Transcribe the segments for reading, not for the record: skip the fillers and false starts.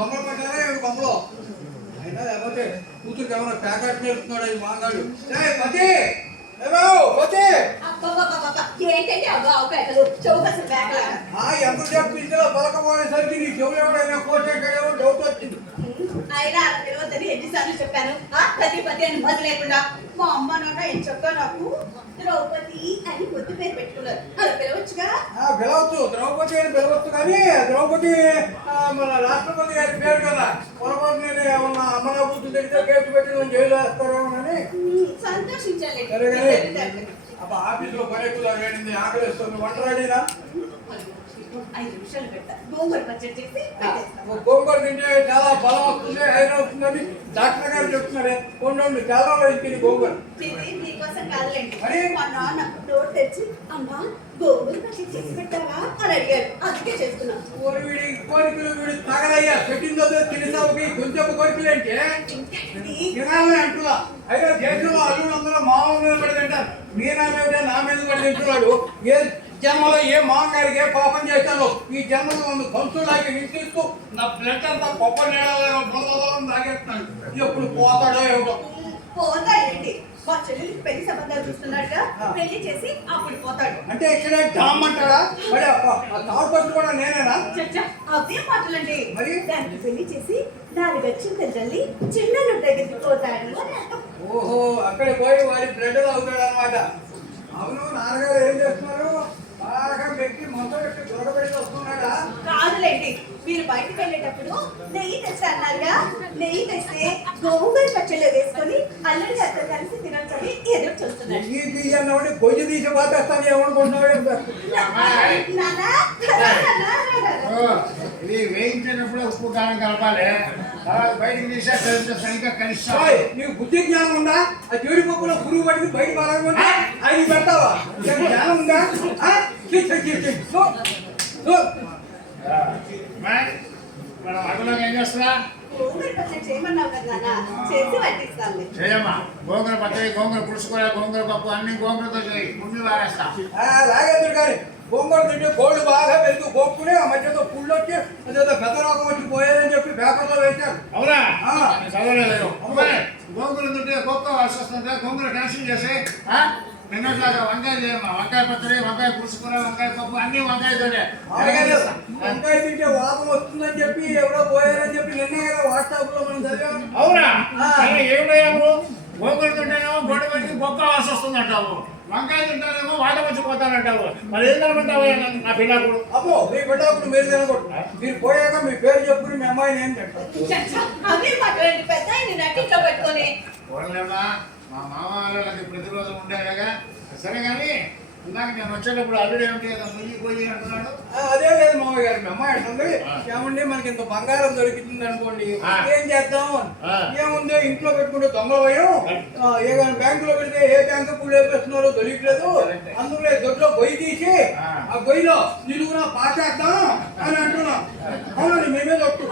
దొంగలు పడ్డారా కొమ్మలో అయినా లేకపోతే కూతురికి ఏమైనా ప్యాకెట్ నేర్పుతున్నాడు ఈ మాంగాడు. పతి ఎంత చెప్పి ఇందులో పలకపోయేసరికి నీ చెవులు ఎవడైనా కోసేటాడేమో డౌట్ వచ్చింది. అయినా తెలియదని ఎన్నిసార్లు చెప్పాను పతి పతి అని బది లేకుండా. మా అమ్మ నాన్న ఏం చెప్పా నాకు ద్రౌపది అని ముద్దు పేరు పెట్టుకున్నారు. అలా పిలవచ్చుగా? పిలవచ్చు, ద్రౌపది అని పిలవచ్చు. కానీ ద్రౌపది మన రాష్ట్రపతి గారి పేరు కదా. పొరపాటు నేను ఏమన్నా అమ్మనా బుద్ధి తిరిగితే కేసు పెట్టి జైలు వేస్తారేమో అని సంతోషించాలి. అబ్బా ఆఫీసులో పని ఎక్కువ వేడింది, ఆకలిస్తుంది. వంట రెడీనా? 5 నిమిషాలు పెడతా. గోంగూర పచ్చడి చేసి గోంగూర తింటే చాలా బలం వస్తుంది, ఐరన్ వస్తుందని డాక్టర్ గారు చెప్తున్నారే. కొన్ని చాలా ఇచ్చింది గోంగూర. మీకోసం కాదులేండి. మా నాన్న నోట్ తెచ్చి అమ్మా గోంగూర పచ్చడి చేసి పెట్టావా అని అడిగారు. అందుకే చేస్తున్నాను. వీడి కోరికలు వీడి తగలయ్యా. పెట్టిందో తినేసావుకి కొంచెం కోరికలు అంటే తినాలని అంటున్నా. అయితే దేశంలో అల్లుడు అందరూ మామూలు మీద పడి తింటారు. మీ నాన్న నా మీద పడి తింటున్నాడు. ఏ జన్మలో ఏ మామగారికి ఏ పాపం చేశాను ఈ జన్మలో నన్ను గంతులాగి విసిస్తూ నా బ్లడ్ అంతా గొప్ప నీళ్ళలో తాగేస్తున్నాడు. ఎప్పుడు పోతాడో ఏమిటో. పోతాడండి. మా చెల్లెలికి పెళ్లి సంబంధాలు చూస్తున్నాడుగా, పెళ్లి చేసి అప్పుడు పోతాడు. అంటే ఇక్కడే డామ్ అంటాడా? మరి తాడుపట్టు కూడా నేనేనా? అవే మాటలండి. మరి దానికి పెళ్లి చేసి 4 వచ్చిన తల్లి చిన్న దగ్గరికి పోతాడు. ఓహో, అక్కడ పోయి వాడి బ్లడ్ తాగుతాడు అనమాట. అవును, నాన్నగారు ఏం చేస్తున్నారు? బాగా పెట్టి మొత్తం పెట్టి దొరకబెట్టి వస్తున్నాడా? కాదులేండి, మీరు బయటకు వెళ్ళేటప్పుడు నెయ్యి తెచ్చి అన్నారుగా, నెయ్యి తెస్తే గోంగూర పచ్చళ్ళు వేసుకొని అల్లుడి గారితో కలిసి తినొచ్చని ఎదురు చూస్తున్నారు. నెయ్యి తీయన్నవాడి గొయ్యి తీసి పాతేస్తాను ఏమనుకుంటున్నాడు? ఇది వేయించేటప్పుడు ఉప్పు కారం కలపాలి. బయటకు తీసేస్తే సరిగ్గా కలిసి నీకు బుద్ధి జ్ఞానం ఉందా? ఆ జీడిపప్పులో పురుగు పడింది బయట బాగా అది పెడతావా? జ్ఞానం ఉందా? మనం అటులోకి ఏం చేస్తున్నా? చేయమ్మా. గోంగూర పచ్చడి, గోంగూర పులుసుకోవాలి, గోంగూర పప్పు అన్ని గోంగూరతో చేయి. ముందు వారేస్తా. లాగేద్దరు కానీ గోంగూర తింటే కోళ్ళు బాగా పెరుగు పోక్కుని ఆ మధ్యలో పుళ్ళు వచ్చి అదేదో పెద్ద రోగం వచ్చి పోయారని చెప్పి పేపర్లో వేశారు. అవునా? చదవలేదు. గోంగూర తింటే గొప్ప వాసి వస్తుంది. గోంగూర క్యాన్సిల్ చేసి నిన్నట్లాగా వంకాయ చేయమ్మా. వంకాయ పచ్చడి, వంకాయ పులుసుకూర, వంకాయ పప్పు అన్ని వంకాయతోనే. వంకాయ తింటే వాతం వస్తుందని చెప్పి ఎవరో పోయారని చెప్పి నిన్నే కదా వాట్సాప్ లో మనం చదివాము. అవునా? ఏమయ్యాము? గోంగూర తింటేనేమో బొడ్డు పెట్టి గొప్ప వాసి వస్తుంది అంటావు, వంకాయ తింటానేమో వాత వచ్చిపోతానంటావు. మరి ఏం తినమంటావు నా పిల్లప్పుడు? అబ్బో, మీ బిడ్డప్పుడు మీరు తినకూడదు. మీరు పోయాక మీ పేరు చెప్పుకుని మీ అమ్మాయిని ఏం తింటారు? మా మామ వాళ్ళకి ప్రతిరోజు ఉండేలాగా. సరే కానీ ఇందాక నేను వచ్చేటప్పుడు అల్లుడు ఏమిటి ముయ్యి పోయి అంటున్నాడు. అదే లేదు మామయ్య గారు, మీ అమ్మాయి అంటుంది ఏమండి మనకి ఇంత బంగారం దొరికింది అనుకోండి ఏం చేద్దాం? ఏముంది, ఇంట్లో పెట్టుకుంటే దొంగలు పోయాం. ఏ బ్యాంకులో పెడితే ఏ బ్యాంకు పూలు వేపిస్తున్నారో దొరికలేదు. అందులో దొడ్లో గొయ్యి తీసి ఆ గొయ్యిలో నిలువున పాచేద్దాం అని అంటున్నాం. అవునండి, మేమే దొట్టు.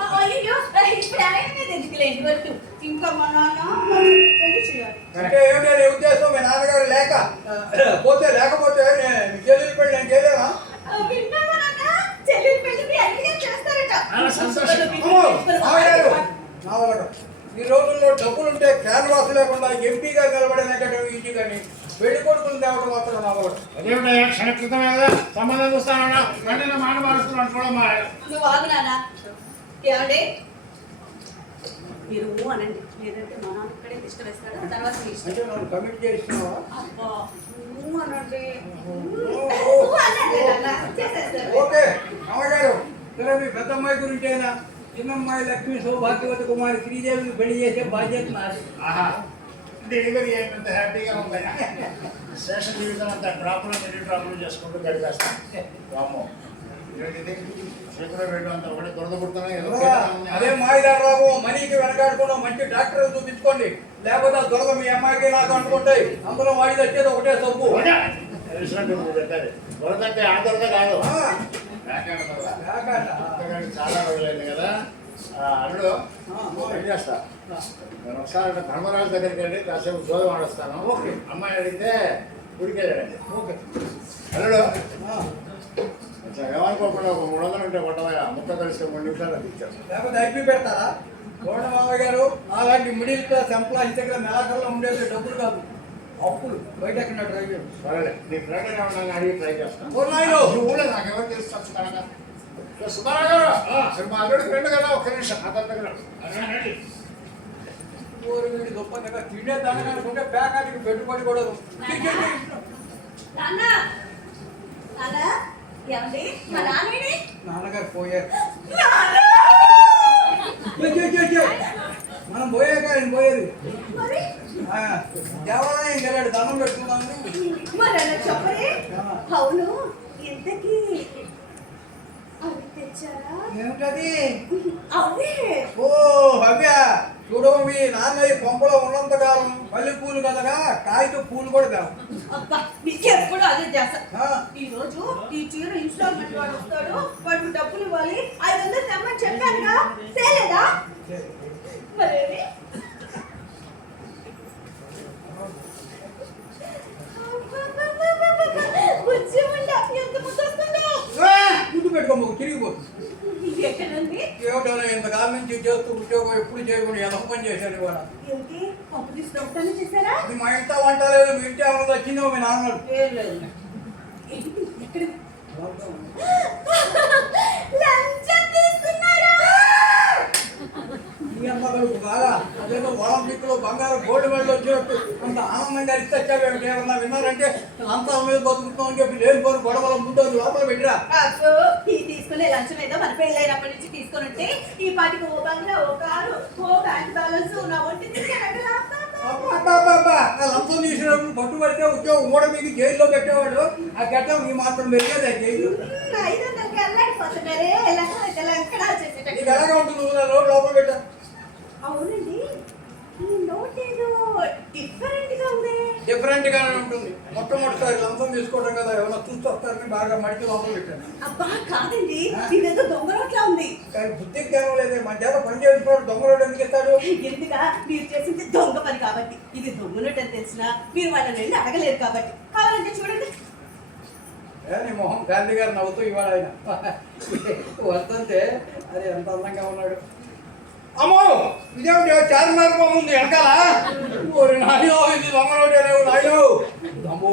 ఇంకా మా నాన్న అంటే ఏమిటి ఉద్దేశం? మీ నాన్నగారు లేకపోతే చెల్లెలు పెళ్ళి నేను చేయలేనా? ఈ రోజుల్లో డబ్బులుంటే క్యాన్వాస్ లేకుండా ఎంపీగా నిలబడేనట్టు ఈజీ కానీ పెళ్లి కొడుకులు తేవడం మాత్రం నవ్వడం. అదేమిటా క్షణ క్రితమే కదా సంబంధం చూస్తానన్నా వెంటనే మాట మారుస్తున్నాను చూడమ్మా. నువ్వు ఆగునానా? ఏమండి మీరు అనండి, లేదంటే మా నాన్న ఇక్కడే దిష్ట వేస్తాడు. తర్వాత కమిట్ చేస్తున్నావా? ఓకే అమ్మగారు, సరే మీ పెద్ద అమ్మాయి గురించైనా చిన్నమ్మాయి లక్ష్మి సౌభాగ్యవతి కుమారి శ్రీదేవిని పెళ్లి చేసే బాధ్యత నాది. డెలివరీ అయినంత హ్యాపీగా ఉంది. శేష జీవితం అంతా డ్రాపులు మిడి డ్రాపులు చేసుకుంటూ గడిపేస్తాను. వామ్మో అదే మాయిదారు మనీకి వెనకాడుకున్న మంచి డాక్టర్ చూపించుకోండి. లేకపోతే దొరక మీ అమ్మాయికి నాకు అనుకుంటాయి. అందులో వాడి వచ్చేది ఒకటే సబ్బు. దొరకంటే ఆ దొరక కాదు, చాలా రోజులైంది కదా. అల్లుడు ఏం చేస్తా, నేను ఒకసారి ధర్మరాజు దగ్గరికి వెళ్ళి కాసేపు జోదం ఆడొస్తాను. అమ్మాయి అడిగితే గుడికి వెళ్ళండి. ఓకే అల్లుడు ఏమనుకోకుండా ఒక 300 ఉంటే కొట్టవా ముక్క కలిసి 3 నిమిషాలు ఇచ్చారు. లేకపోతే ఐపీ పెడతారా గోడ మామయ్య గారు? అలాంటి మిడిల్ క్లాస్ ఎంప్లాయీస్ దగ్గర నెలకల్లో ఉండేది డబ్బులు కాదు, అప్పులు. బయట ఎక్కడ ట్రై చేయండి. సరేలే నీ ఫ్రెండ్ ఏమన్నా అడిగి ట్రై చేస్తాను. ఓ నాయనో, ఈ ఊళ్ళో నాకు ఎవరు తెలుసు కనుక సుబ్బారావు గారు సరే మా అల్లుడి ఫ్రెండ్ కదా ఒక్క నిమిషం అతని దగ్గర ఊరు వీడి గొప్పగా తిండే దానికంటే ప్యాకాటికి పెట్టుబడి కూడా నాన్న నాన్న ఏమండి మా నాన్నేడి? నాన్నగారు పోయారు. నాన్న! మనం పోయాక ఆయన పోయేది. మరి దేవాలయం వెళ్ళాడు, దండం పెట్టుకున్నాను. మరి అలా చెప్పరే. అవును, ఇంతకీ అవి తెచ్చారా? ఏమిటది? అవే. ఓ భవ్య, చూడు మీ నాన్న ఈ కొంపలో ఉన్నంత కాలం పల్లి పూలు కదగా కాయతో పూలు కూడా కావు. అబ్బా నీకెప్పుడు అదే చేస్తా. ఈ రోజు ఈ చీర ఇన్స్టాల్మెంట్ వాడు వస్తాడు, వాడికి డబ్బులు ఇవ్వాలి, 500 తెమ్మని చెప్పానుగా, తేలేదా? మరేమి గుడ్డు పెట్టుకోము తిరిగిపోతుంది. ఎక్కడండి? ఏమిటో ఇంతకాలం నుంచి చేస్తూ ఉద్యోగం ఎప్పుడు చేయకుండా ఎంత పని చేశాడు ఇవాళ. ఏంటి పప్పు తీసుకుంటాను చేశారా? అది మా ఇంట్లో వంట లేదు, మీ ఇంటి ఏమన్నా వచ్చిందో మీ నాన్న. ఎక్కడ లంచం తీసుకున్నారా? మీ అమ్మగారు బాగా అదేదో ఒలింపిక్ లో బంగారు గోల్డ్ మెడల్ వచ్చినట్టు అంత ఆనందంగా ఇచ్చేవేమిటి? ఏమన్నా విన్నారంటే అంతాల మీద బతుకుతాం అని చెప్పి లేని పోరు గొడవల ముందు లోపల పెట్టిరా. ఈ తీసుకునే లంచం ఏదో మన పెళ్ళైనప్పటి నుంచి తీసుకుని ఉంటే ఈ పాటికి ఓ బంగ్లా, ఓ కారు, ఓ బ్యాంక్ బ్యాలెన్స్, నా ఒంటి లంచం తీసినప్పుడు పట్టుబడితే ఉద్యోగం కూడా మీకు జైల్లో పెట్టేవాడు. ఆ గట్టం మీ మాత్రం పెట్టేది జైలు. 500కి అల్లాడిపోతున్నారే, ఎక్కడ చేసేటట్టు. నీకు ఎలాగా ఉంటుంది? రోడ్ లోపల పెట్టా. అవునండి, ఈ నోట్ ఏదో డిఫరెంట్ గా ఉంది. డిఫరెంట్ గానే ఉంటుంది. మొట్టమొదటిసారి లంచం తీసుకోవడం కదా, ఎవరైనా చూస్తూ వస్తారని బాగా మడికి లోపల పెట్టాను. అబ్బా కాదండి, ఇదేదో దొంగ నోట్లా ఉంది. కానీ బుద్ధికి కేవలం లేదు. మన చేత పని చేస్తున్నాడు దొంగ రోడ్డు ఎందుకు ఇస్తాడు? ఎందుగా మీరు చేసింది దొంగ పని కాబట్టి. ఇది దొంగ నోట్ అని తెలిసినా మీరు వాళ్ళని వెళ్ళి అడగలేరు కాబట్టి. కావాలంటే చూడండి. నీ మొహం గాంధీ గారు నవ్వుతూ ఇవాళ ఆయన వస్తుంటే అది ఎంత అందంగా ఉన్నాడు. అమ్మో ఇదేమిటి చార్మినార్ బొమ్మ ఉంది వెనకాల. నాయో ఇది దొంగ రోడ్డు లేవు నాయో. అమ్మో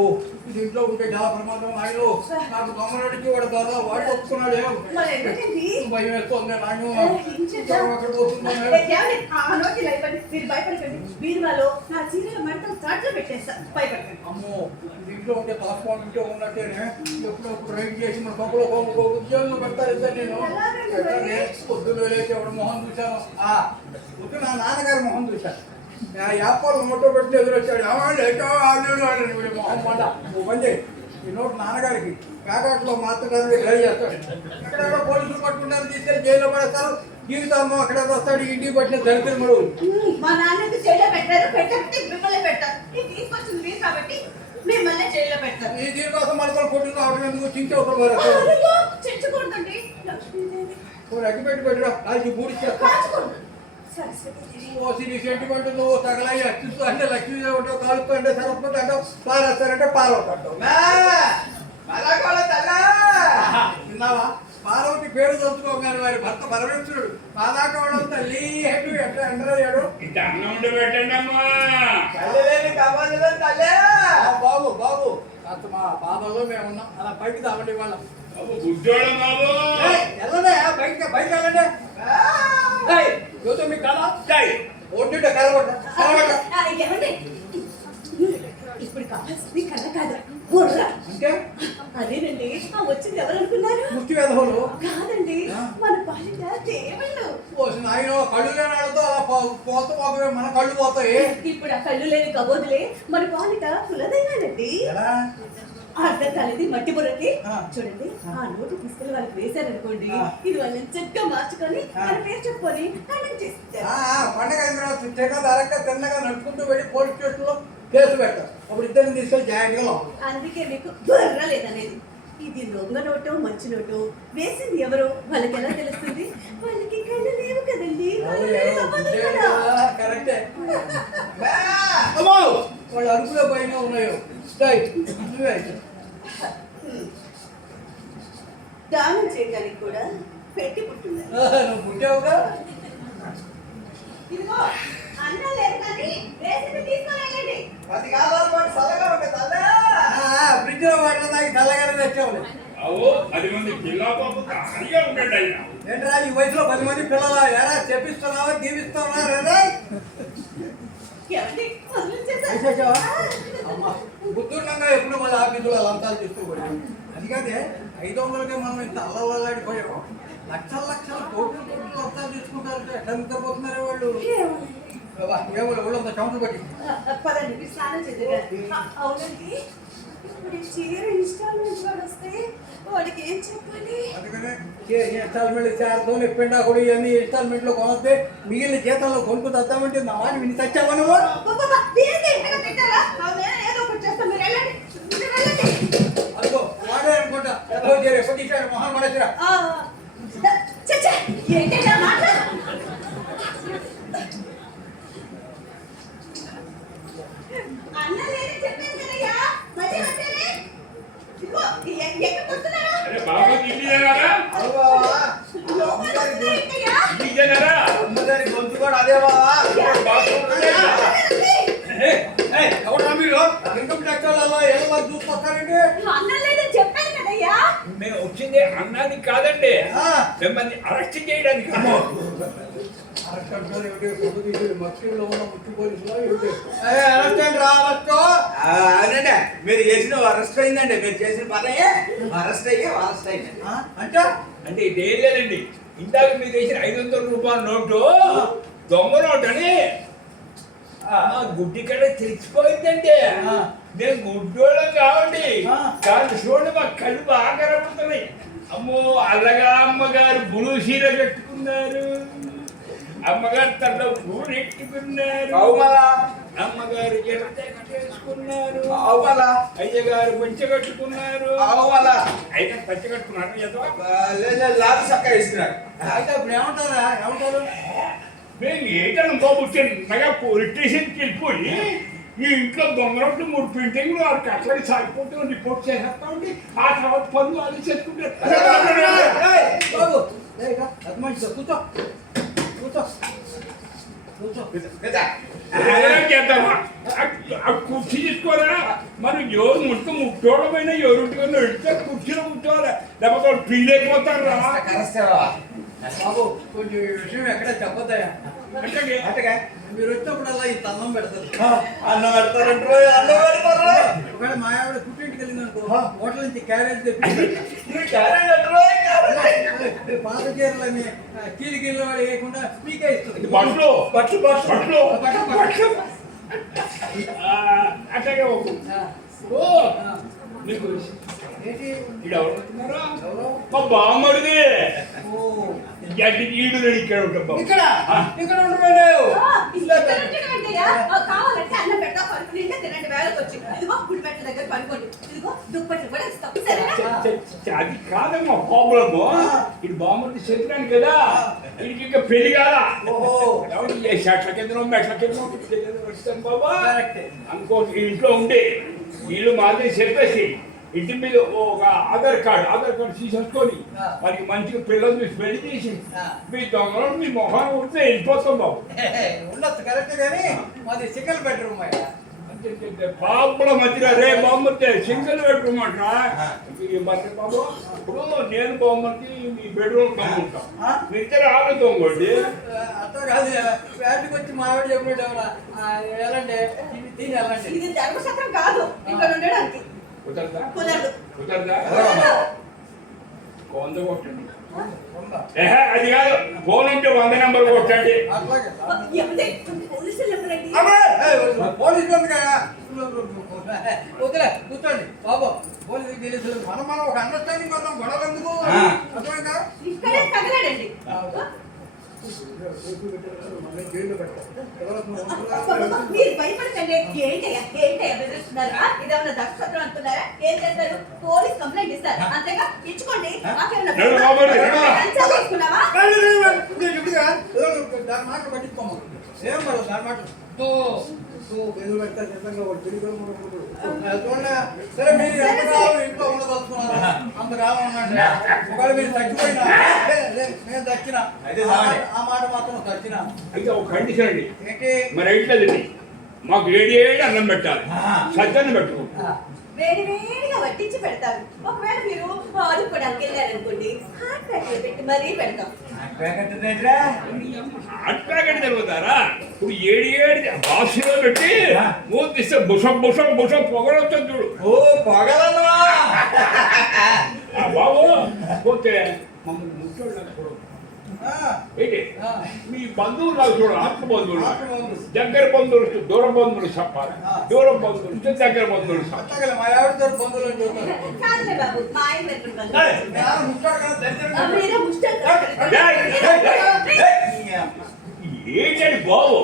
ఇది ఇంట్లో ఉంటే చాలా ప్రమాదం నాయో. నాకు దొంగ రోడ్డుకి వాడు ద్వారా వాడు ఒప్పుకున్నాడు. మరి ఎందుకండి? భయం వేస్తుంది నాయో. అక్కడ ఆ నోట్ ఇలా ఇవ్వండి. మీరు భయపడకండి. బీరువాలో నా చీరల మడతలు చాట్లో పెట్టేస్తా, భయపడకండి. అమ్మో ఇంట్లో ఉంటే పాస్పోర్ట్ ఇంట్లో ఉన్నట్టేనే ఎప్పుడప్పుడు రైడ్ చేసి మన పక్కలో ఉద్యోగంలో పెడతారు ఇద్దరు. నేను పొద్దున్న లేచేవాడు మొహం చూశాను. ముందు నా నాన్నగారి మొహం చూశాను. యాపాలు మొట్ట పెట్టి ఎదురొచ్చాడు. మొహం పంట పని ఈ నోటు నాన్నగారికి ప్యాకెట్లో మార్చడానికి ట్రై చేస్తాడు. ఎక్కడెక్కడ పోలీసులు పట్టుకుంటారు, తీసుకెళ్ళి జైల్లో పడేస్తారు. జీవితంలో అక్కడ వస్తాడు ఇంటికి పట్టిన దరిద్రముడు. మా నాన్నకి జైల్లో పెట్టారు, పెట్టకపోతే మిమ్మల్ని పెడతారు. ఇది తీసుకొచ్చింది మీరు కాబట్టి మిమ్మల్ని జైల్లో పెడతారు. ఈ దీనికోసం మనతో కొట్టుకు రావడం ఎందుకు? చించవతం చెచ్చుకుంటుంది లక్ష్మీదేవి. అగ్గి పెట్టి పెట్టిరా కాల్చి బూడిచ్చేస్తా. సెంటిమెంట్ నువ్వు తగలయ్యి అచ్చిస్తూ అంటే లక్ష్మీదేవి ఉంటావు, కాలుస్తూ అంటే సరస్వతి అంటావు, పారేస్తారంటే పాలవుతావు. విన్నావా? పార్వతి పేరు తెలుసుకోగానే వారి భర్త పరమేశ్వరుడు పాదాకోవడం తల్లి హెడ్ ఎట్లా ఎంటర్ అయ్యాడు. బాబు బాబు కాస్త మా పాదంలో మేము ఉన్నాం, అలా పైకి తావండి వాళ్ళం. వెళ్ళండి బయట బయట వెళ్ళండి. మీకు కదా ఒడ్డు ఏమండి ఇప్పుడు కావాల్సింది కళ్ళ కాదు, బుర్ర. అంటే అదేనండి. వచ్చింది ఎవరు అనుకున్నారు? ముష్టి వేధవులు కాదండి, మన పాలిట దేవుళ్ళు. ఆయన కళ్ళు లేని వాళ్ళతో అలా పోత పోతే మన కళ్ళు పోతాయి. ఇప్పుడు ఆ కళ్ళు లేని కబోదులే మన పాలిట కులదైనానండి. అర్థం కాలేదు మట్టి బుర్రకి. చూడండి, ఆ నోటు తీసుకెళ్ళి వాళ్ళకి వేశారనుకోండి, ఇది వాళ్ళని చక్కగా మార్చుకొని వాళ్ళ పేరు చెప్పుకొని పండగ అరక్క తిన్నగా నడుచుకుంటూ వెళ్ళి పోలీస్ స్టేషన్ లో కేసు పెడతారు. అప్పుడు ఇద్దరిని తీసుకెళ్ళి జాయింట్గా. అందుకే మీకు బుర్ర లేదనేది. ఇది దొంగ నోటు మంచి నోటు వేసింది ఎవరు వాళ్ళకి ఎలా తెలుస్తుంది? వాళ్ళకి కళ్ళు లేవు కదండి. కరెక్టే. వాళ్ళు అరుపులో పైన ఉన్నాయో దానం చేయడానికి కూడా పెట్టి పుట్టింది. నువ్వు పుట్టావుగా. ఇదిగో అన్నం లేదు కానీ రేసిపీ తీసుకొని వెళ్ళండి. 10 కాలాల పాటు చల్లగా ఉంటే ఫ్రిడ్జ్ లో వాటర్ తాగి చల్లగానే తెచ్చావు. అవో 10 మంది పిల్ల పాప ఖాళీగా ఉండండి అయ్యా. ఏంట్రా ఈ వయసులో 10 మంది పిల్లల ఎలా చెప్పిస్తున్నావా దీవిస్తున్నావా? ఏమండి? వదిలించేశారు. అమ్మా బుద్ధుండగా ఎప్పుడు మళ్ళీ ఆఫీసులో లంచాలు తీసుకోకూడదు. అది కాదే 500కే మనం ఇంత అల్లల్లాడిపోయాం. లక్షల లక్షల కోట్లు కోట్లు లంచాలు తీసుకుంటారు. ఎట్లా నిద్రపోతున్నారు వాళ్ళు? ఏమో ఒళ్ళంతా చౌంట్లు పట్టి. పదండి స్నానం చేద్దాం. అవునండి, ఇప్పుడు ఈ చీర ఇన్స్టాల్మెంట్ వాడు వస్తే వాడికి ఏం చెప్పాలి? అందుకనే ఇన్స్టాల్మెంట్ చేద్దాం ఎప్పుడా కూడా ఇవన్నీ ఇన్స్టాల్మెంట్ లో కొనొస్తే మిగిలిన జీతంలో కొనుక్కు తెద్దామంటే నా మాట విని తెచ్చావా నువ్వు? ఏదో ఒకటి చేస్తాం, మీరు వెళ్ళండి, మీరు వెళ్ళండి. అదిగో వాడే అనుకుంటా ఎప్పుడు ఇచ్చాడు మొహం పడేసిరా. ఏంటంటే మాట అన్న లేదని చెప్పాను కదయ్యా, మళ్ళీ వచ్చారే. ఇదిగో ఎక్కడికి వస్తున్నారా? అరే బాబు ఇంటి జనారా? ఇంటి జనారా? అమ్మగారి గొంతు కూడా అదే బావా. ఎవరా మీరు? ఇన్కమ్ ట్యాక్స్ వాళ్ళ ఎలా చూసుకొస్తారండి? అన్నం లేదని చెప్పాను కదయ్యా. మేము వచ్చింది అన్నానికి కాదండి, మిమ్మల్ని అరెస్ట్ చేయడానికి. అవునండి, మీరు చేసిన అరెస్ట్ అయిందండి. మీరు చేసిన పని అరెస్ట్ అయింది అంటే అంటే ఇదేం లేదండి, ఇందాక మీరు వేసిన 500 రూపాయల నోటు దొంగ నోటు అని మా గుడ్డి కడ తెచ్చిపోయిందండి. నేను గుడ్డోళ్ళం కావండి, కానీ చూడండి మా కళ్ళు బాగా కనబడుతున్నాయి. అమ్మో అల్లగా అమ్మగారు బులు చీర కట్టుకున్నారు, అమ్మగారు తన పూలు ఎట్టుకున్నారు, అమ్మగారు వేసుకున్నారు, అయ్యగారు పంచ కట్టుకున్నారు. అయితే పంచ కట్టుకున్నారు లాభ చక్క ఇస్తున్నారు. అయితే ఇప్పుడు ఏమంటారా? ఏమంటారు? మేము ఏటన్నా బాబు చిన్నగా పోలీస్ స్టేషన్కి వెళ్ళిపోయి ఈ ఇంట్లో దొంగరొట్టు 3 ప్రింటింగ్లు వారికి అట్లా సాగిపోతే రిపోర్ట్ చేసేస్తా ఉండి ఆ తర్వాత పనులు అది చేసుకుంటారు. బాబు మంచిదా కూర్చో కూర్చో కూర్చో. చేద్దామా ఆ కుర్చీ తీసుకోరా? మనం ఎవరు ముట్టోడమైనా ఎవరింటికన్నా వెళ్తే కుర్చీలో కూర్చోవాలి, లేకపోతే వాళ్ళు పిల్లి అయిపోతారా? బాబు కొంచెం ఈ విషయం ఎక్కడ చెప్పొద్దయా. అంటే మీరు వచ్చినప్పుడల్లా ఇంత అన్నం పెడతారు. అన్నం పెడతారంటారు, అన్నం పెడతారు. ఒకవేళ మా ఆవిడ పుట్టింటికి వెళ్ళింది అనుకో, హోటల్ నుంచి క్యారేజ్ తెప్పి పాత చీరలని కీలికి వేయకుండా మీకే ఇస్తుంది. బట్టలు బట్లు బట్లు బట్టలు అట్లాగే నీకు ఏంటి ఇక్కడ ఎవరు వస్తున్నారా? ఎవరు? మా బామ్మడిది ఓ, ఈడు ఇక్కడ ఉంటాం. ఇక్కడ ఇక్కడ ఉండమన్నావు. కావాలంటే అన్నం పెడతా, పడుకుని తినండి. వేళకు వచ్చి ఇదిగో గుడిపెట్ట దగ్గర పడుకోండి. ఇదిగో దుప్పట్లు కూడా ఇస్తాం, సరేనా? అది కాదమ్మా ప్రాబ్లమ్. ఇది బామ్మడి చెప్పాను కదా, ఇది ఇంకా పెళ్లి కాదా? చెట్ల కింద మెట్ల కింద వస్తాను బాబా అనుకో. ఇంట్లో ఉండే వీళ్ళు మాది చెప్పేసి ఇంటి మీద ఒక ఆధార్ కార్డు తీసేసుకొని మరి మంచిగా పిల్లలు మీరు పెళ్లి చేసి మీ దొంగలు మీ మొహం ఉంటే వెళ్ళిపోతాం బాబు. ఉండొచ్చు కరెక్ట్ కానీ మాది సింగిల్ బెడ్రూమ్ అయ్యా. పాపల మధ్య రే బామ్మతే సింగిల్ బెడ్రూమ్ అంటా బాబు. ఇప్పుడు నేను బామ్మకి మీ బెడ్రూమ్ బాగుంటాం, మీ ఇద్దరు ఆలోచండి. అర్థం కాదు, వేటకి వచ్చి మావిడ చెప్పినట్టు వెళ్ళండి తిని వెళ్ళండి. ఇది ధర్మసత్రం కాదు, ఇక్కడ ఉండడానికి కుదరదా? కుదరదు. కుదరదా? కొంద కొట్టండి. అది కాదు, ఫోన్ ఉంటే 100 నెంబర్ కొట్టండి. అట్లాగే ఏమండి? పోలీసులు ఎవరండి? పోలీసులు ఉంది కదా, వదిలే కూర్చోండి బాబు. పోలీసులు తెలియదు, మనం ఒక అండర్స్టాండింగ్ కోసం గొడవ ఎందుకు? అర్థమైందా? ఇక్కడే తగలడండి. మీరు భయపడకండి. ఏంటయ్యా బెదిరిస్తున్నారా? ఇదేమన్నా దర్శకత్వం అనుకున్నారా? ఏం చేస్తారు? పోలీస్ కంప్లైంట్ ఇస్తారు, అంతేగా ఇచ్చుకోండి. మాకేమన్నా తీసుకున్నావా? దాని మాట పట్టించుకోమా. ఏం పడదా అనమాట బెదురు పెడతారు నిజంగా వాడు తిరిగి చూడండి. సరే మీరు ఎంత కాలం ఇంట్లో ఉండదలుచుకున్నారు అంత కాలం ఉండండి. ఒకవేళ మీరు తగ్గిపోయినా నేను తగ్గిన అయితే చాలండి. ఆ మాట మాత్రం తగ్గిన అయితే ఒక కండిషన్ అండి, ఏంటి మరి ఎట్లేదండి మాకు ఏడి అన్నం పెట్టాలి, సజ్జన్న పెట్టుకో. వేడి వేడిగా వడ్డించి పెడతారు. ఒకవేళ మీరు ఆడుకోవడానికి వెళ్ళారనుకోండి, హాట్ ప్యాకెట్ పెట్టి మరీ పెడతాం. హాట్ ప్యాకెట్ జరుగుతారా? ఇప్పుడు ఏడి బాక్స్లో పెట్టి మూత తీస్తే బుసం బుసం బుసం పొగలొస్తుంది చూడు. ఓ పొగలన్నా ఆ బాబు పోతే మమ్మల్ని ముచ్చోళ్ళకి చూడవు. ఏంటి మీ బంధువులు నాకు చూడ, ఆత్మ బంధువులు, దగ్గర బంధువులు దూర బంధువులు చెప్పాలి, దూరం బంధువులు దగ్గర బంధువులు చెప్పాలి. అట్టగల మా ఆవిడ బంధువులు అని చెప్తారు. కాదులే బాబు, మా ఆయన పెట్టుకుంటాను. నేను ముట్టాడు కదా దరిద్రం. మీరే ముష్టాలు ఏంటండి బాబు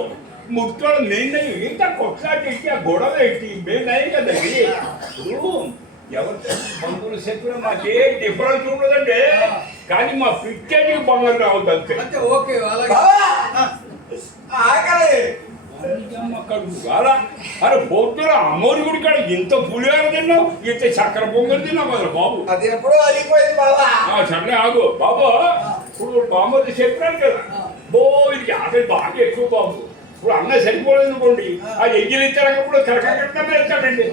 ముట్టడం మెయిన్ ఇంత కొట్లాటి ఆ గొడవ ఏంటి మెయిన్ అయ్యి కదండి. ఇప్పుడు ఎవరు బంధువులు చెప్పినా మాకే డిఫరెన్స్ ఉండదండి, కానీ మా పిచ్చేది బంగారు రావద్దు అంతే. అంటే ఓకే అలాగే ఆకలి అరే పొద్దున అమ్మోరి గుడి కాడ ఇంత పులిహార తిన్నావు, ఇంత చక్కెర పొంగల్ తిన్నావు కదా బాబు. అది ఎప్పుడో అలిగిపోయింది బాబా. సరే ఆగు బాబు, ఇప్పుడు బామ్మది చెప్పాను కదా బో ఇది ఆకలి బాగా ఎక్కువ బాబు. ఇప్పుడు అన్న సరిపోలేదు అనుకోండి, అది ఎగ్గిలు ఇచ్చారప్పుడు కరకట్టమే ఇచ్చాడండి.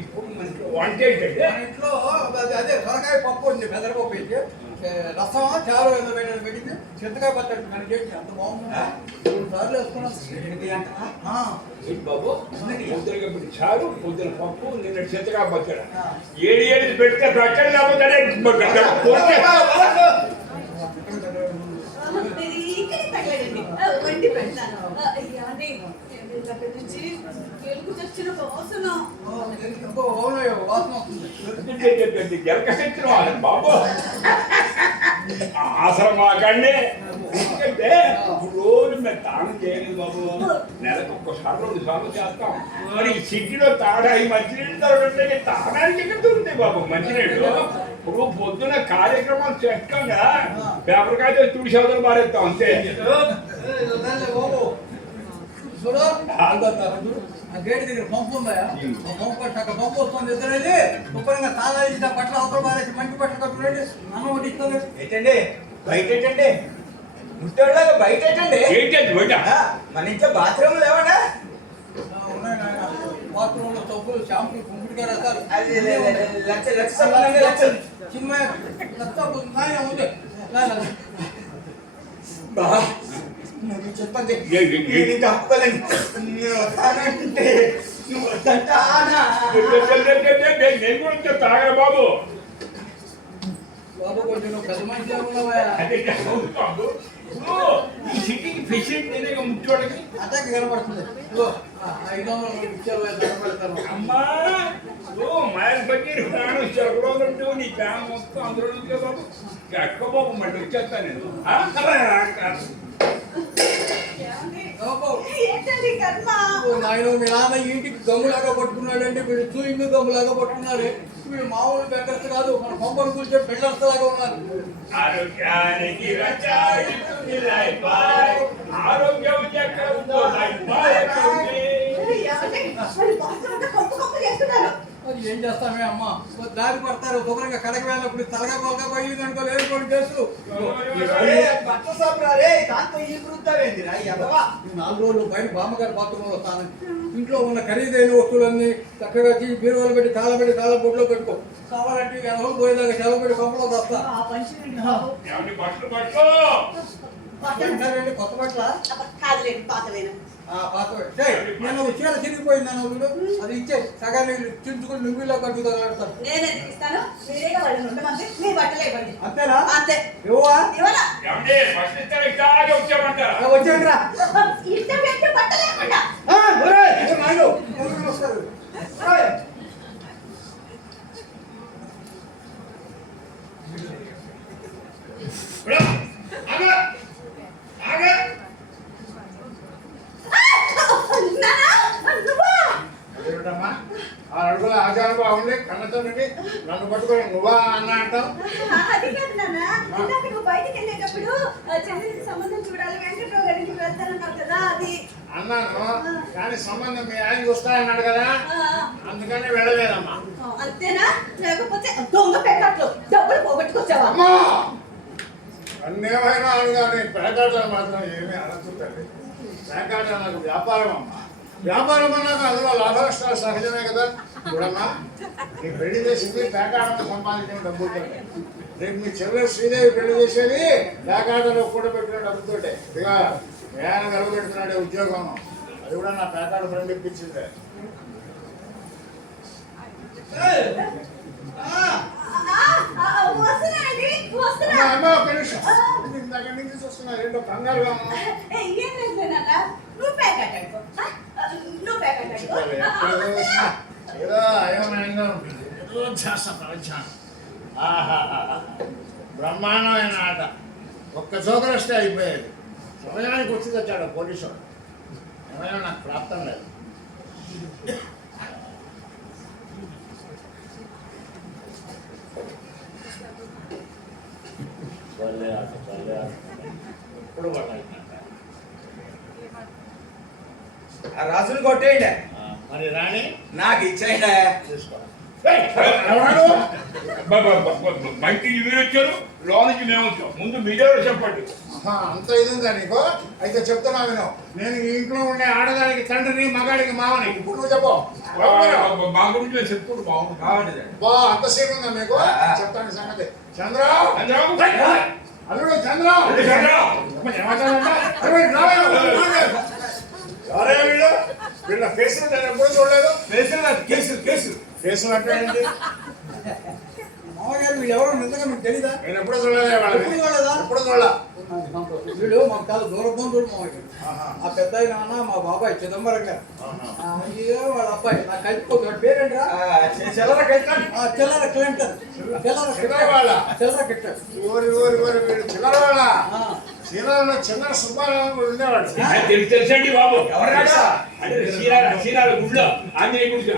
ఇప్పుడు మనకి వంట ఏంటంటే మన ఇంట్లో అదే సొరకాయ పప్పు ఉంది, పెసరపప్పు వేసి రసం చారు ఏదో పెట్టింది, చింతకాయ పచ్చడి మనకి ఏంటి అంత బాగుందా? 3 సార్లు వేసుకున్నాం. ఏంటి బాబు పొద్దునగా పెట్టి చారు, పొద్దున పప్పు, నిన్న చింతగా పచ్చడి, ఏడు పెడితే పచ్చడి ఇక్కడ తగలడండి, వండి పెడతాను. అయ్యాని అక్కడి నుంచి ఎలుగు తెచ్చిన వాసన. వాసన వస్తుంది. గెలకసెచ్చిన బాబు అసలు మాకండి. ఎందుకంటే రోజు మేము తానం చేయలేదు బాబు, నెలకు ఒక్కసారి 2 సార్లు చేస్తాం. మరి ఈ సిటీలో తాడా ఈ మంచినీళ్ళు తరగట్లే తాగడానికి ఎక్కడ ఉంది బాబు మంచినీళ్ళు. ఇప్పుడు పొద్దున కార్యక్రమాలు చేస్తాం కదా, పేపర్ కాయ తుడి సోదరు మారేస్తాం అంతే. చూడు ఆ గేట్ దగ్గర పంపు ఉందా? ఆ పంపు అక్కడ పంపు వస్తుంది, ఇద్దరేది శుభ్రంగా తాళాలు ఇచ్చి బట్టలు అవతల పారేసి మంచి బట్టలు కట్టుకురండి, అన్నం ఒకటి ఇస్తుంది. ఏంటండి బయట ఏంటండి ముట్టోళ్ళగా బయట ఏంటండి? ఏంటండి బయట? మన ఇంట్లో బాత్రూమ్ లేవనా? ఉన్నాయి నాయన, బాత్రూంలో సబ్బులు, షాంపులు, కుంకుడికాయ రకాలు అది లక్ష చిన్న నాయన ఉంది. నువ్వు చెప్పండి, నేను ఇంకా అప్పలేను. నువ్వు వస్తానంటే నువ్వు వస్తానా? నేను కూడా చెప్తా ఆగరా బాబు. బాబు కొంచెం నువ్వు పెద్ద మనిషి ఉన్నావా? ఈ సిటీకి ఫెసిలిటీ ముట్టోళ్ళకి అటాక్ కనబడుతుంది. 500 ఇచ్చారు కనబడతాను. అమ్మా మైల్ బకీర్ ప్రాణం చెరగడం నీ ఫ్యాన్ మొత్తం అందులో ఉంది బాబు. ఎక్క బాబు మళ్ళీ వచ్చేస్తా నేను. ఏంటండి కర్మ? నాయన మీ నాన్న ఇంటికి గమ్ములాగా పట్టుకున్నాడంటే వీడు చూయింగ్ గమ్ములాగా పట్టుకున్నారు. వీడు మామూలు బెక్కర్స్ కాదు, మన పంపను కూర్చొని బిల్డర్స్ లాగా ఉన్నారు. ఆరోగ్యానికి రచాయితుంది లైఫ్ బాయ్, ఆరోగ్యం ఎక్కడ ఉందో లైఫ్ బాయ్ ఎక్కడ ఉంది. అది ఏం చేస్తామే అమ్మ, దారి పడతారు దూరంగా కడక వెళ్ళినప్పుడు తలగా పొలగా పోయింది అనుకో, లేదుకోండి కేసులు. బట్ట సబ్రారే దాంతో ఈ వృత్తావేందిరా ఎదవా? 4 రోజులు బయట బామ్మగారి బాత్రూంలో వస్తాను. ఇంట్లో ఉన్న ఖరీదైన వస్తువులన్నీ చక్కగా బీరువాలు పెట్టి తాళ బొడ్లో పెట్టుకో. కావాలంటే 20 రోజులు పోయేదాకా సెలవు పెట్టి పంపలో వస్తా. ఏమండి బట్టలు కొత్త బట్టల కాదులేండి, పాతవేనా? పాత నేను చీర చిరిగిపోయింది వీడు, అది ఇచ్చే సగాన్ని చించుకుని నువ్వులో కట్టు తగలడతాను. నేనే ఇస్తాను, మీరేగా వాళ్ళని ఉండమంటే మీ బట్టలు ఇవ్వండి. అంతేనా? అంతే. ఇవ్వవా? ఇవ్వరా? ఏమండి బట్టలు ఇస్తారా ఇట్లాగే వచ్చామంటారా? వచ్చాను రా. ఇష్టం పెట్టి బట్టలు ఇవ్వకుండా. వస్తారు. ఆచారం బాగుంది, కన్నతో నన్ను పట్టుకొని నువ్వా అన్న అంటావు. అది కాదు నాన్న, ఇందాక నువ్వు బయటికి వెళ్ళేటప్పుడు చంద్రుడికి సంబంధం చూడాలి, వెంకట్రావు గారికి వెళ్తానన్నావు కదా. అది అన్నాను కానీ సంబంధం మీ ఆయన చూస్తాయన్నాడు కదా అందుకని వెళ్ళలేదమ్మా. అంతేనా? లేకపోతే దొంగ పేకాట్లు డబ్బులు పోగొట్టుకొచ్చావా? అమ్మా అన్నేమైనా అనగానే పేకాటలు మాత్రం ఏమీ అనకుంటండి. పేకాట నాకు వ్యాపారం అమ్మా. వ్యాపారం అన్నాక అందులో లాభ నష్టాలు సహజమే కదా. చూడమ్మా నీ పెళ్లి చేసింది పేకాటలో సంపాదించిన డబ్బులతో. రేపు మీ చెల్లెలు శ్రీదేవి పెళ్లి చేసేది పేకాటలో కూడా పెట్టిన డబ్బుతోటే. ఇక ఆయన వెలగబెడుతున్నాడే ఉద్యోగం, అది కూడా నా పేకాట ఫ్రెండ్ ఇప్పించిందే. వస్తున్నానండి, వస్తున్నా. అమ్మా ఒక్క నిమిషం. ఇందాక నుంచి చూస్తున్నా ఏంటో కంగారుగా ఉన్నా. ఏం లేదు నాన్న, నువ్వు పేకాట ఆడుకో. నువ్వు పేకాట ఆడుకో. ఏదో అయోమయంగా ఉంటుంది. ఏదో చేస్తా ప్రపంచాన్ని. బ్రహ్మాండమైన ఆట. ఒక్క జోకర్ వస్తే అయిపోయేది. సమయానికి వచ్చి తెచ్చాడు పోలీసు. ఏమైనా నాకు ప్రాప్తం లేదు. ఎప్పుడు పడాలి ఆ రాజుని కొట్టేయండి. మరి రాణి నాకు ఇచ్చేయండి. తీసుకో. బయటికి మీరు వచ్చారు, లోనికి మేము వచ్చాం. ముందు మీరే చెప్పండి. అంత ఇదిందా నీకు? అయితే చెప్తున్నా విను. నేను ఈ ఇంట్లో ఉండే ఆడదానికి తండ్రిని, మగాడికి మావని. ఇప్పుడు నువ్వు చెప్పు. మా గురించి నేను చెప్పుకోండి, బాగుంది. బాగుంటుంది. అంతసేపు ఉందా మీకు? చెప్తాను సంగతి. చంద్ర అల్లుడు చంద్ర ఎవరే వీళ్ళు? వీళ్ళ ఫేస్ నేను ఎప్పుడు చూడలేదు. కేసులు కేసులు ఫేసులు అంటే ఏంటి? మామగారు వీళ్ళు ఎవరో నిజంగా మీకు తెలీదా? నేను ఎప్పుడు చూడలేదు. ఎప్పుడు చూడలేదా? ఎప్పుడు చూడలా. వీళ్ళు మాకు చాలా దూరం చూడు మామగారు. ఆ పెద్ద నాన్న మా బాబాయ్ చిదంబరం గారు, వాళ్ళ అబ్బాయి నాకు కలిసిపోతాడు. పేరేంట్రా? చెల్లర కట్టాలి. చిల్లర క్లింటన్. చిల్లర వాళ్ళ? చిల్లర కిట్టాడు. ఊరి ఊరి ఊరి వీళ్ళు చిల్లర వాళ్ళ. చీరాలలో చిల్లర సుబ్బారావు కూడా ఉండేవాడు. తెలుసండి బాబు. ఎవరు? అంటే చీరాల గుడిలో ఆంజనేయ గుడి.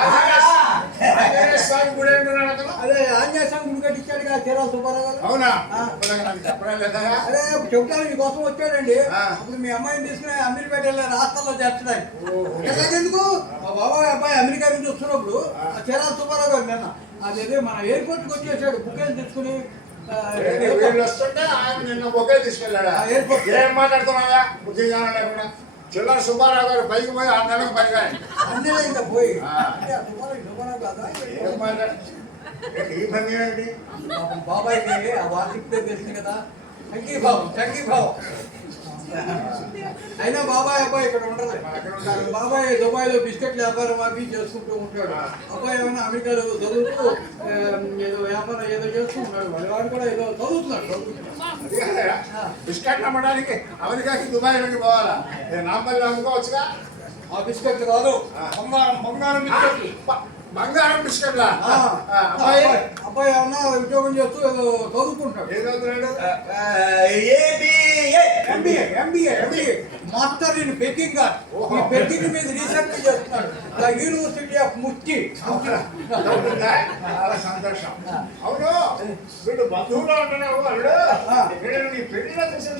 ఆంజనేయ స్వామి గుడి అంటున్నాడు అతను. అదే ఆంజనేయ స్వామి గుడి కట్టించాడు కదా చీరాల సుబ్బారావు గారు. అవునా? నాకు చెప్పడం లేదా? అదే చెప్తాను మీకోసం వచ్చాడండి. అప్పుడు మీ అమ్మాయిని తీసుకుని అమీర్పేట వెళ్ళారు హాస్టల్లో చేర్చడానికి. ఎందుకు మా బాబాయ్ అబ్బాయి అమెరికా నుంచి వస్తున్నప్పుడు ఆ చీరాల సుబ్బారావు గారు నిన్న అదేదో మన ఎయిర్పోర్ట్కి వచ్చి వచ్చాడు బుక్కేలు తీసుకుని. వీళ్ళు వస్తుంటే ఆయన నిన్న ఒకే తీసుకెళ్ళాడా? ఏం మాట్లాడుతున్నావా? బుద్ధి జ్ఞానం లేకుండా. చిల్లర సుబ్బారావు గారు పైకి పోయి 6 నెలలకు పైగా అన్నీ ఇంకా పోయి సుబ్బారావు కాదా ఏం మాట్లాడు? ఈ పని ఏంటి? బాబాయ్కి ఆ వార్షిక తెలిసింది కదా, సంఘీభావం. అయినా బాబాయ్ అబ్బాయి ఇక్కడ ఉండదు. బాబాయ్ దుబాయ్లో బిస్కెట్ వ్యాపారం అవి చేసుకుంటూ ఉంటాడు. అబ్బాయి ఏమైనా అమెరికాలో చదువుతూ ఏదో వ్యాపారం ఏదో చేస్తూ ఉంటాడు. వాడు కూడా ఏదో చదువుతున్నాడు. బిస్కెట్లు అమ్మడానికి అమెరికాకి దుబాయ్లోకి పోవాలా? నాంపల్లి అమ్ముకోవచ్చుగా. ఆ బిస్కెట్లు కాదు, బంగారం బిస్కెట్లు. బంగారం బిస్కెట్లా? అబ్బాయి ఏమన్నా ఉద్యోగం చేస్తూ ఏదో చదువుకుంటాడు. ఏం చదువుతున్నాడు? MBA master in baking. ఈ బేకింగ్ మీద రీసెర్చ్ చేస్తున్నాడు. ద యూనివర్సిటీ ఆఫ్ ముచ్చి. చాలా సంతోషం. అవును వీడు బంధువులో ఉంటున్నావు అల్లుడు. వీడు నీ పెళ్లిలో చూసిన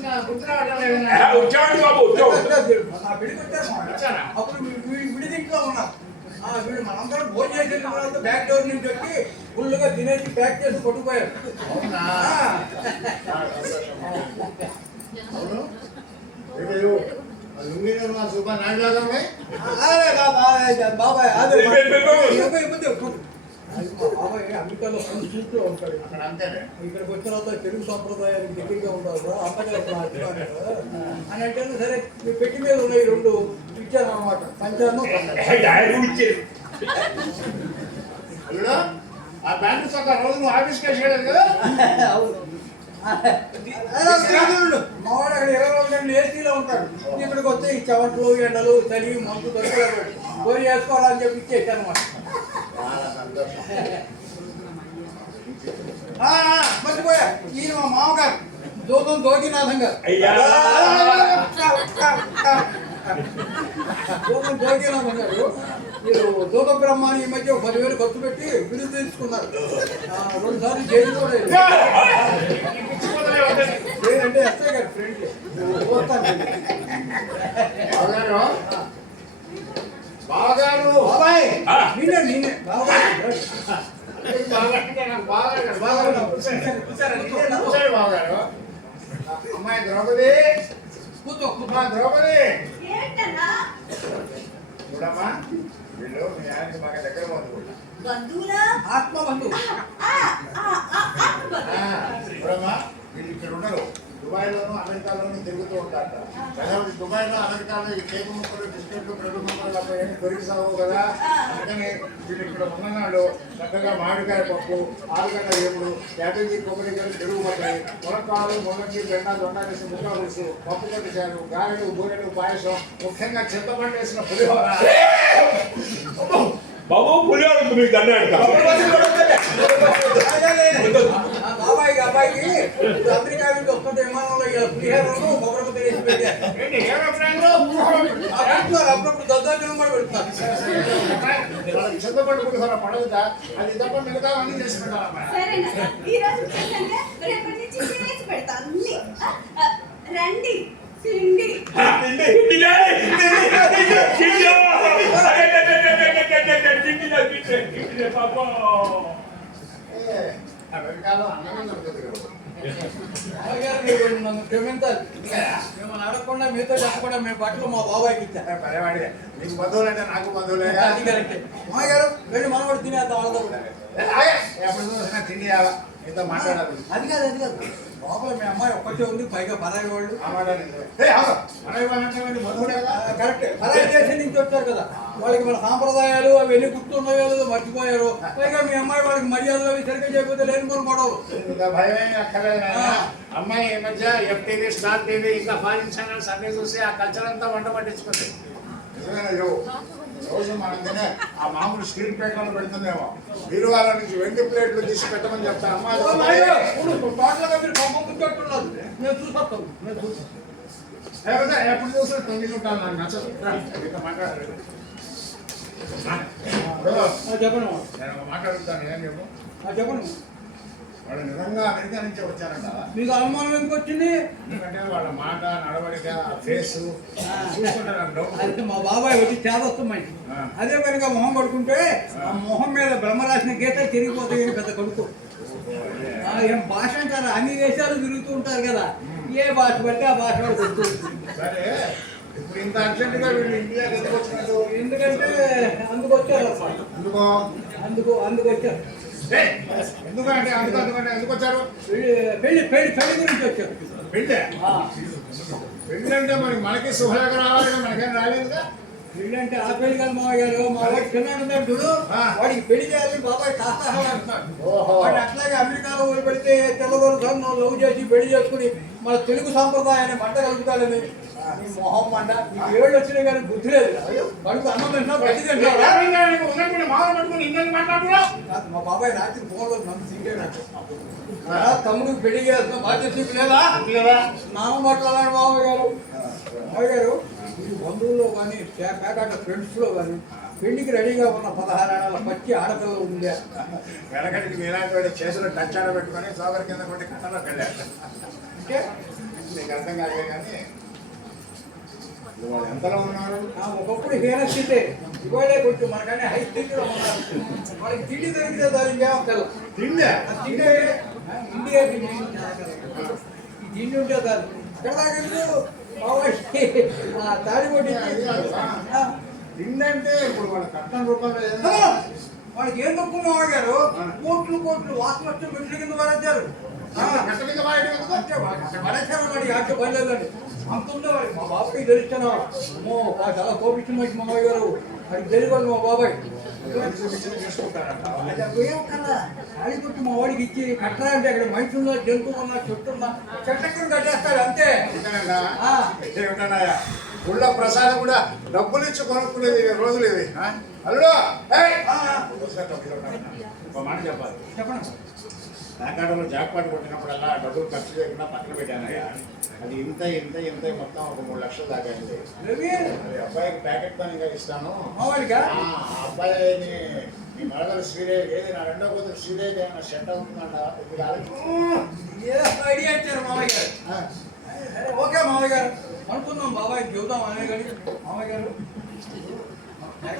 వచ్చాడు బాబు. నా బిడ్డకి వచ్చాను. అప్పుడు విడిదింట్లో ఉన్నాం. వీళ్ళు మనందరం భోజనం చేసిన తర్వాత బ్యాక్ డోర్ నుంచి వచ్చి ఫుల్గా తినేసి ప్యాక్ చేసి కొట్టుకుపోయారు. అవును సూపర్ నాయకులాగా ఉన్నాయి. బాబాయ్ అదే బాబాయ్ అమెరికాలో చూస్తూ ఉంటాడు. అక్కడ అంతేనే. ఇక్కడికి వచ్చిన తర్వాత తెలుగు సంప్రదాయానికి దగ్గరగా ఉంటారు. అమ్మగారు అని అంటే సరే పెట్టి మీద ఉన్నాయి 2 ఇచ్చాను అనమాట. పంచాను అల్లుడు ఆ బ్యాంకు చొక్కా రోజు నువ్వు ఆఫీస్కి వచ్చేయలేదు కదా? మావాడు అక్కడ 20 రోజులు ఏసీలో ఉంటాడు. ఇక్కడికి వస్తే ఈ చెవట్లు ఎండలు చలి మందు దొరకలేదు. గోరి వేసుకోవాలని చెప్పి ఇచ్చేసాను అనమాట. చాలా సంతోషం. మర్చిపోయా, ఈయన మా మామగారు జోతం జోగినాథం గారు. జోతం జోగినాథం గారు మీరు జోత బ్రహ్మాని ఈ మధ్య 10,000 ఖర్చు పెట్టి బిల్లు తీసుకున్నారు. 2 సార్లు జైలు కూడా లేదంటే ఎస్ఐ గారు ఫ్రెండ్ చూస్తాను. ద్రౌపది, కూర్చో మా ద్రౌపది. ఏంటన్నా చూడమ్మా, వీళ్ళు మీ ఆయనకి బాగా దగ్గర బంధువులు. బంధువులా ఆత్మ బంధు చూడమ్మా, వీళ్ళు ఇక్కడ ఉండరు, దుబాయ్లోను అమెరికాలోను తిరుగుతూ ఉంటారట. కాబట్టి దుబాయ్లో అమెరికాలో ఈ కేకు ముక్కలు, బిస్కెట్లు, బ్రెడ్ ముక్కలు అట్లా ఏమి దొరికిసావు కదా, అందుకని వీళ్ళు ఇక్కడ ఉన్ననాడు చక్కగా మామిడికాయ పప్పు, ఆలుగడ్డ వేపుడు, క్యాబేజీ, కొబ్బరికాయలు, పెరుగు పట్టాయి, మునక్కాయలు, మునక్కి, బెండ, దొండ వేసి ముక్క పులుసు, పప్పు కట్టించారు, గారెలు, బూరెలు, పాయసం, ముఖ్యంగా చింతపండు వేసిన పులిహోర. బాబు పులిహోర మీకు దండ బాబాయికి అబ్బాయికి అమెరికా నుంచి వస్తుంటే విమానంలో పులిహోరను కొబ్బరి తెలిసి పెట్టారు. ఏంటి ఏరోప్లేన్లో అప్పుడప్పుడు దద్దాజనం కూడా పెడతారు. వాళ్ళకి చింతపండు పులిహోర పడదుదా, అది తప్ప మిగతా అన్ని చేసి పెట్టాలమ్మా. సరేనా ఈ రోజు చేశాక రేపటి నుంచి చేసి పెడతా అన్ని రండి తిండి అమెరికాలో అన్నమే దొరుకుతుంది కదా. అయ్యారు మీరు నన్ను క్షమించాలి. మిమ్మల్ని అడగకుండా మీతో చెప్పకుండా మేము బట్టలు మా బాబాయ్కి ఇచ్చారు. పదేవాడిగా నీకు బంధువులు అంటే నాకు బంధువులే. అది కరెక్టే. మామగారు వెళ్ళి మనవాడు తినేద్దాం వాళ్ళతో. ఎప్పుడు చూసినా తిండి ఇంత మాట్లాడాలి. అది కాదు లోపల మీ అమ్మాయి ఒక్కటే ఉంది, పైగా పరాయి వాళ్ళు. కరెక్టే, పరాయి దేశం నుంచి వచ్చారు కదా, వాళ్ళకి మన సాంప్రదాయాలు అవి ఎన్ని గుర్తున్నాయో లేదో మర్చిపోయారు. పైగా మీ అమ్మాయి వాళ్ళకి మర్యాదలు అవి సరిగ్గా చేయకపోతే లేని కొన్ని గొడవలు. భయం అక్కర్లేదు నాయన. అమ్మాయి ఈ మధ్య FTV, స్టార్ టీవీ ఇంకా ఫారిన్ ఛానల్స్ అన్ని చూసి ఆ కల్చర్ అంతా వంట పట్టించుకుంది. రోజు మనం తినే ఆ మామూలు స్టీల్ ప్లేట్లను పెడుతుందేమో, బీరువాల నుంచి వెండి ప్లేట్లు తీసి పెట్టమని చెప్తా. అమ్మాయి టోటల్గా మీరు పంప ముందుకెట్టున్నారు. నేను చూసొస్తాను, నేను చూస్తాను. ఎప్పుడు చూసినా తొంగి ఉంటాను, నాకు నచ్చదు. ఇంకా మాట్లాడలేదు. చెప్పండి నేను ఒక మాట అడుగుతాను, ఏం చెప్పు. చెప్పండి. వాళ్ళు నిజంగా అమెరికా నుంచే వచ్చారంట. మీకు అనుమానం ఎందుకు వచ్చింది? ఎందుకంటే వాళ్ళ మాట, నడవడిక, ఫేస్ చూసుకుంటే నాకు డౌట్. అయితే మా బాబాయ్ వచ్చి చేదొస్తామని అదే పనిగా మొహం పడుకుంటే ఆ మొహం మీద బ్రహ్మ రాసిన గీత తిరిగిపోతాయి పెద్ద కొడుకు. ఏం భాష అంటారా, అన్ని దేశాలు తిరుగుతూ ఉంటారు కదా, ఏ భాష బట్టి ఆ భాష వాడు కొడుతూ ఉంటుంది. సరే, ఇప్పుడు ఇంత అర్జెంటుగా వీళ్ళు ఇండియాకి ఎందుకు వచ్చినట్టు? ఎందుకంటే అందుకు వచ్చారు. ఎందుకో అందుకు వచ్చారు. ఎందుకంటే ఎందుకు వచ్చారు? పెళ్లి పెళ్లి పెళ్లి గురించి వచ్చారు. పెళ్ళే. పెళ్ళి అంటే మరి మనకి శుభలేఖ రావాలి, మనకేం రాలేదుగా. పెళ్లి అంటే ఆ పెళ్లి కాదు మావయ్య గారు. మా వాడు చిన్నాడు చూడు, వాడికి పెళ్లి చేయాలని బాబాయ్ కాస్తాహం అంటున్నాడు. వాడు అట్లాగే అమెరికాలో పెడితే తెల్లగొరు లవ్ చేసి పెళ్లి చేసుకుని మన తెలుగు సాంప్రదాయాన్ని మంట కలుగుతాడని. మొహం మంట నీకు ఏళ్ళు వచ్చినా కానీ బుద్ధి లేదు. వాడికి అన్నం తింటున్నావు, గట్టి తింటున్నావు. మా బాబాయ్ రాత్రి ఫోన్లో నన్ను సింగాడు. తమ్ముడికి పెళ్లి చేస్తున్నా బాధ్యత లేదా? నాన్న మాట్లాడాడు మామయ్య గారు. మామయ్య గారు, ఈ బంధువుల్లో కానీ పేకాట ఫ్రెండ్స్లో కానీ పెళ్లికి రెడీగా ఉన్న 16 ఏళ్ళ పచ్చి ఆడపిల్ల ఉందే. వెనకటికి మీలాంటి వాడి చేతులు టచ్ ఆడబెట్టుకొని సోదరు కింద కొట్టి కట్టలో వెళ్ళారు. అంటే నీకు అర్థం కాదే కానీ వాళ్ళు ఎంతలో ఉన్నారు? ఒకప్పుడు హీనస్థితే, ఇవాళే కొంచెం మనకనే హై స్థితిలో ఉన్నారు. వాళ్ళకి తిండి దొరికితే దాని ఇంకేమో తెలు. తిండే తిండి ఇండియా తిండి, ఈ తిండి ఉంటే చాలు. ఇక్కడ దాకా తాడి కొట్టి తిండంటే ఇప్పుడు వాళ్ళ కట్టం రూపంలో వాళ్ళకి ఏం తక్కువ మామయ్య గారు, కోట్లు వాసన వచ్చి మెట్ల కింద పడేశారు. కట్ట మీద పడేశారు వాడి ఆట పడలేదండి. అంత ఉండే వాడికి మా బాబాయ్ తెలుస్తాను. అమ్మో చాలా కోపించింది వచ్చి మామయ్య గారు, అది తెలియదు మా బాబాయ్. చూసుకుంటారంట. ఏం కన్నా తాడి కొట్టి మా వాడికి ఇచ్చి కట్టరా అంటే అక్కడ మనిషి ఉందా, జంతువు ఉన్నా, చెట్టు ఉన్నా, చెట్టెక్కడిని కట్టేస్తాడు అంతే. ఏమిటన్నాయా గుళ్ళ ప్రసాదం కూడా డబ్బులు ఇచ్చి కొనుక్కునేది రోజులు ఇవి. అల్లుడు ఒక మాట చెప్పాలి. చెప్పండి. ప్యాకాటలో జాక్పాట్ కొట్టినప్పుడల్లా డబ్బులు ఖర్చు చేయకుండా పక్కన పెట్టానయ్యా. అది ఇంత మొత్తం ఒక 3 లక్షలు దాకా అయింది. అది అబ్బాయికి ప్యాకెట్ పనిగా ఇస్తాను. మావాడిగా ఆ అబ్బాయిని మీ మరదలు శ్రీదేవి, ఏది నా రెండో కూతురు శ్రీదేవి ఏమైనా సెట్ అవుతుందంట. ఏదో ఐడియా ఇచ్చారు మామయ్య గారు. ఓకే మామయ్య గారు, అనుకున్నాం బాబాయ్ చూద్దాం అనే కానీ మామయ్య గారు